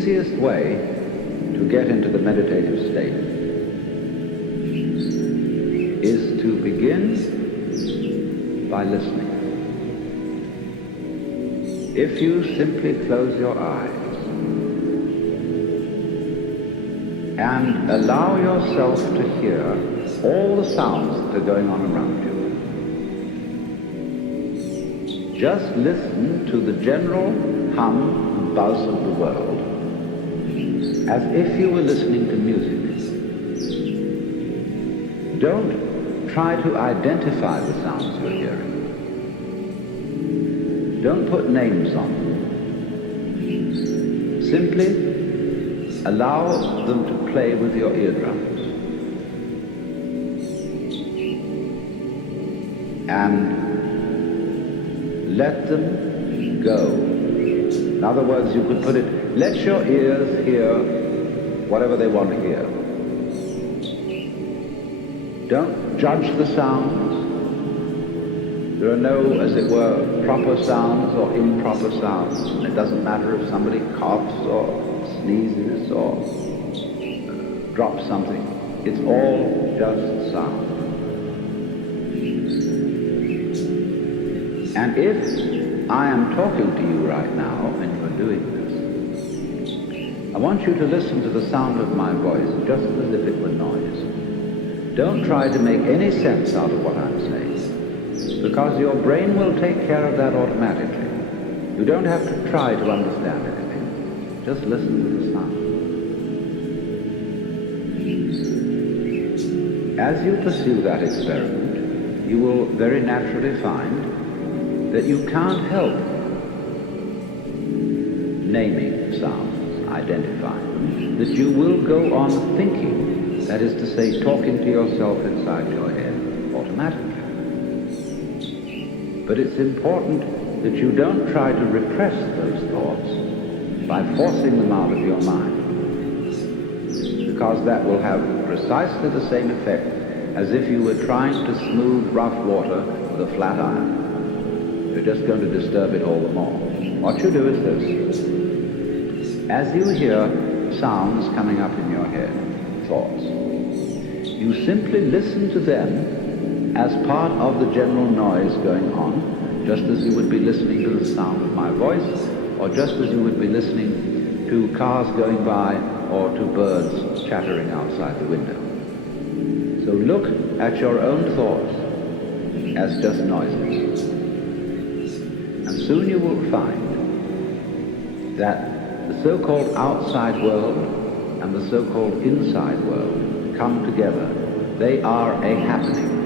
easiest way to get into the meditative state is to begin by listening. If you simply close your eyes and allow yourself to hear all the sounds that are going on around you, just listen to the general hum and buzz of the world as if you were listening to music. Don't try to identify the sounds you're hearing. Don't put names on them. Simply allow them to play with your eardrums. And let them go. In other words, you could put it, let your ears hear whatever they want to hear. Don't judge the sounds. There are no, as it were, proper sounds or improper sounds. It doesn't matter if somebody coughs or sneezes or drops something. It's all just sound. And if I am talking to you right now and you're doing this, I want you to listen to the sound of my voice just as if it were noise. Don't try to make any sense out of what I'm saying, because your brain will take care of that automatically. You don't have to try to understand anything. Just listen to the sound. As you pursue that experiment, you will very naturally find that you can't help naming sounds, identifying them, that you will go on thinking, that is to say, talking to yourself inside your head automatically. But it's important that you don't try to repress those thoughts by forcing them out of your mind, because that will have precisely the same effect as if you were trying to smooth rough water with a flat iron. You're just going to disturb it all the more. What you do is this. As you hear sounds coming up in your head, thoughts, you simply listen to them as part of the general noise going on, just as you would be listening to the sound of my voice, or just as you would be listening to cars going by or to birds chattering outside the window. So look at your own thoughts as just noises. And soon you will find that the so-called outside world and the so-called inside world come together. They are a happening.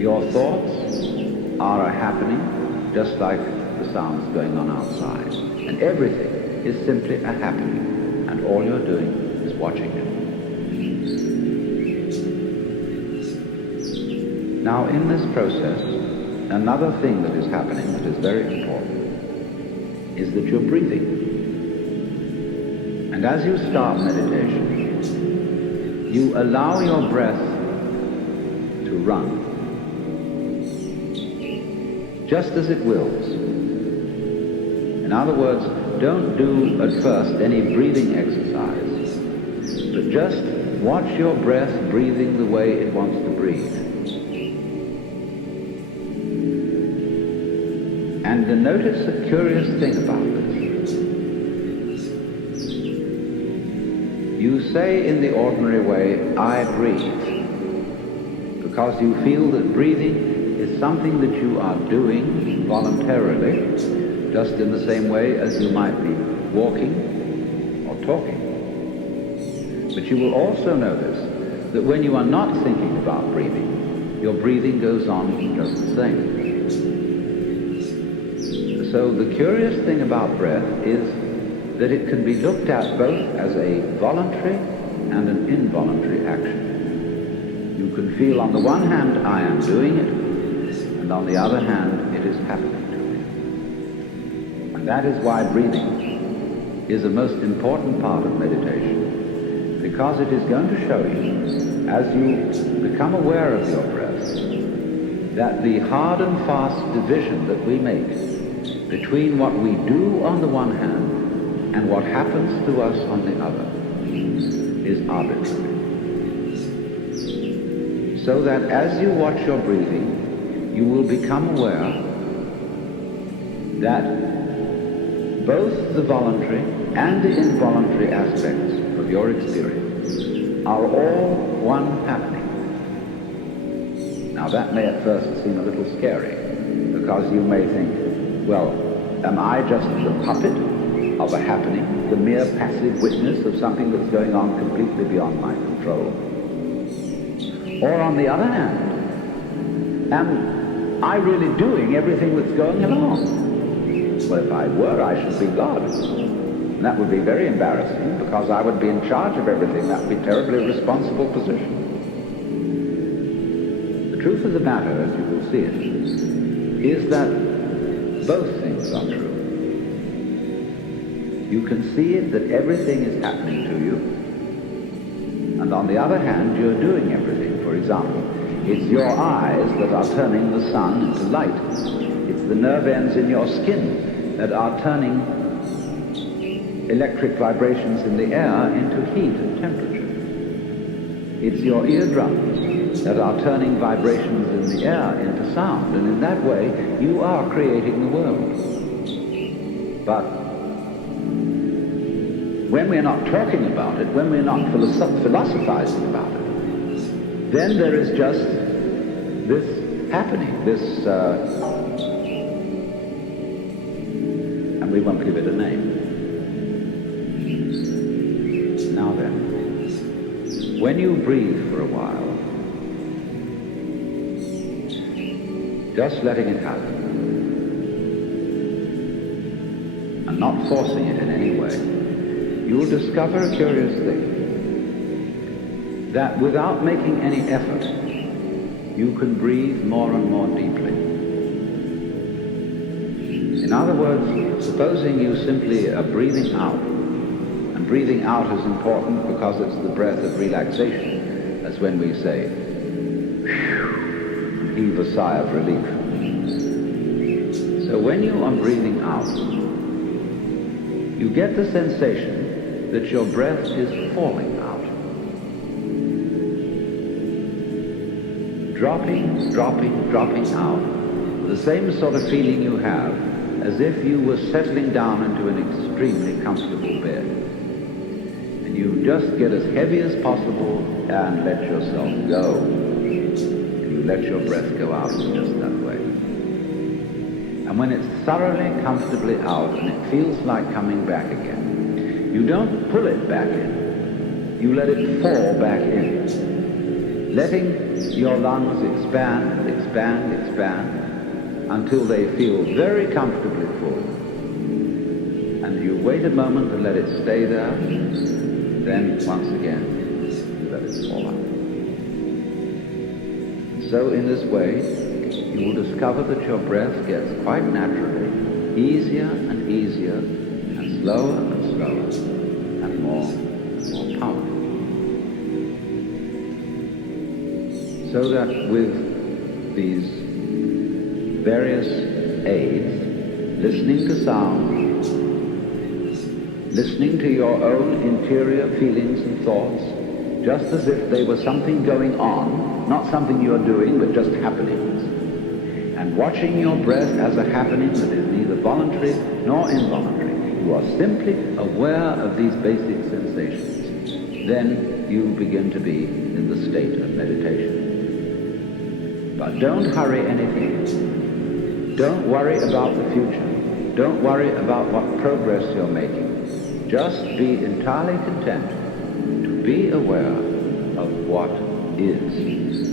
Your thoughts are a happening, just like the sounds going on outside. And everything is simply a happening, and all you're doing is watching it. Now, in this process, another thing that is happening that is very important is that you're breathing. And as you start meditation, you allow your breath to run, just as it wills. In other words, don't do at first any breathing exercise, but just watch your breath breathing the way it wants to breathe. And notice a curious thing about this. You say in the ordinary way, I breathe, because you feel that breathing is something that you are doing voluntarily, just in the same way as you might be walking or talking. But you will also notice that when you are not thinking about breathing, your breathing goes on just the same. So the curious thing about breath is that it can be looked at both as a voluntary and an involuntary action. You can feel on the one hand, I am doing it, and on the other hand, it is happening to me. And that is why breathing is a most important part of meditation, because it is going to show you, as you become aware of your breath, that the hard and fast division that we make between what we do on the one hand and what happens to us on the other is arbitrary. So that as you watch your breathing, you will become aware that both the voluntary and the involuntary aspects of your experience are all one happening. Now that may at first seem a little scary, because you may think, well, am I just the puppet of a happening, the mere passive witness of something that's going on completely beyond my control? Or on the other hand, am I really doing everything that's going along? Well, if I were, I should be God. And that would be very embarrassing, because I would be in charge of everything. That would be a terribly responsible position. The truth of the matter, as you will see it, is that both things are true. You can see it that everything is happening to you, and on the other hand, you're doing everything. For example, it's your eyes that are turning the sun into light. It's the nerve ends in your skin that are turning electric vibrations in the air into heat and temperature. It's your eardrums that are turning vibrations in the air into sound, and in that way you are creating the world. But when we're not talking about it, when we're not philosophizing about it, then there is just this happening, and we won't give it a name. Now then, when you breathe for a while, just letting it happen, and not forcing it in any way, you'll discover a curious thing, that without making any effort, you can breathe more and more deeply. In other words, supposing you simply are breathing out, and breathing out is important because it's the breath of relaxation. That's when we say, heave a sigh of relief. So when you are breathing out, you get the sensation that your breath is falling out. Dropping, dropping, dropping out. The same sort of feeling you have as if you were settling down into an extremely comfortable bed. And you just get as heavy as possible and let yourself go. And you let your breath go out just that way. And when it's thoroughly, comfortably out and it feels like coming back again, you don't pull it back in. You let it fall back in. Letting your lungs expand, expand, expand, until they feel very comfortably full. And you wait a moment and let it stay there, then once again, you let it fall out. So in this way, you will discover that your breath gets quite naturally easier and easier, and slower and slower, and more powerful. So that with these various aids, listening to sound, listening to your own interior feelings and thoughts, just as if they were something going on, not something you're doing, but just happenings. And watching your breath as a happening that is neither voluntary nor involuntary. You are simply aware of these basic sensations. Then you begin to be in the state of meditation. But don't hurry anything. Don't worry about the future. Don't worry about what progress you're making. Just be entirely content to be aware of what is.